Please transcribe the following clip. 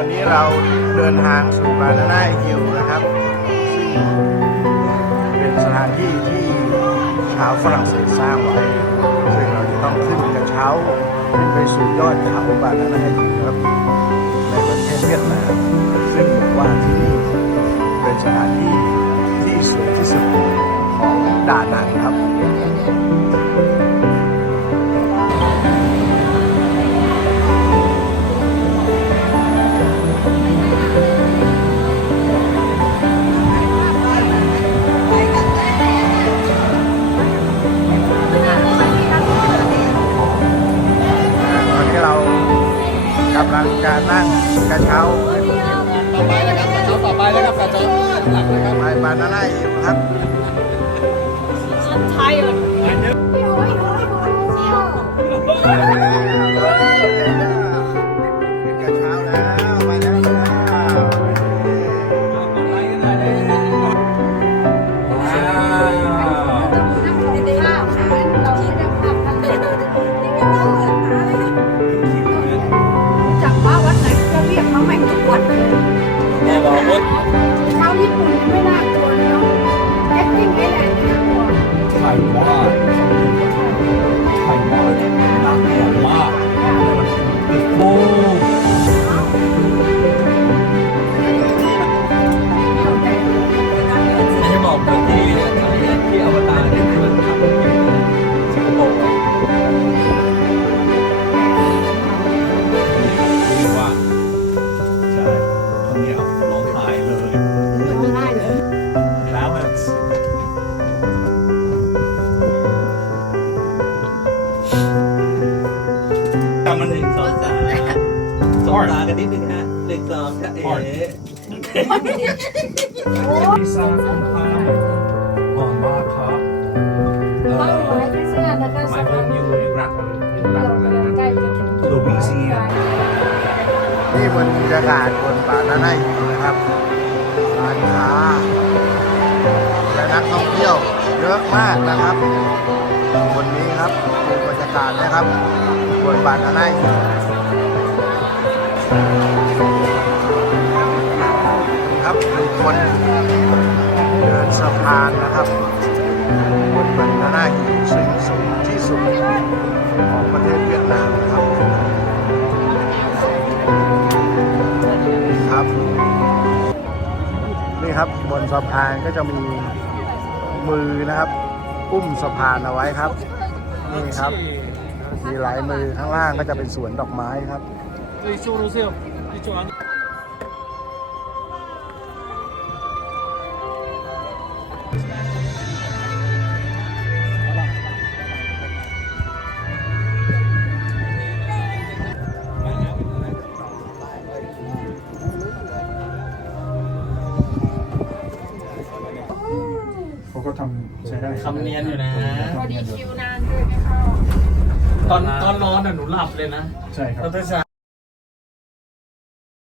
อนนี้เราเดินทางสู่บานาน่าฮิลนะครับซึ่งเป็นสถานที่ที่ชาวฝรั่งเศสสร้างไว้ ซึ่งเราจะต้องขึ้นกระเช้าขึ้นไปสู่ยอดเขาบานาน่าฮิลครับในประเทศเวียดนามซึ่งบอกว่าที่นี่เป็นสถานที่ที่สวยที่สุดของดานังครับ กระเช้าต่อไปนะครับกระเช้าต่อไปนะครับกระเช้าหลักนะครับไปบานาน่าฮิลครับ I'm tired. ตารเนี่ยมันทำเป็นสิงคโปร์อะดีว่าใช่ตรงนี้เอา สองตากันนิดนึงฮะหนึ่งสองจะเอ๋พิซซ่าคุณพายหอมมากครับเอ่บ้านอไม้ที่เสื้อแล้วก็หสมายบาถึยงอยู่รักอยู่รักอะไรนะใกล้จะถึงโลบีเซียนี่บนบรรยากาศบนบานาน่าฮิลนะครับร้านค้าและนักท่องเที่ยวเยอะมากนะครับวันนี้ครับดูบรรยากาศนะครับบนบานาน่าฮิล ครับดูคนเดินสะพานนะครับบนบานาน่าฮิลซึ่งสูงที่สุดของประเทศเวียดนามครับครับ นี่ครับบนสะพานก็จะมีมือนะครับ อุ้มสะพานเอาไว้ครับ นี่ครับ มีหลายมือข้างล่างก็จะเป็นสวนดอกไม้ครับ เขาก็ทำใช้ได้คำเนียนอยู่นะ พอดีคิวนานด้วยไม่เข้า ตอนตอนนอนอะหนูหลับเลยนะ ใช่ครับตอนเช้า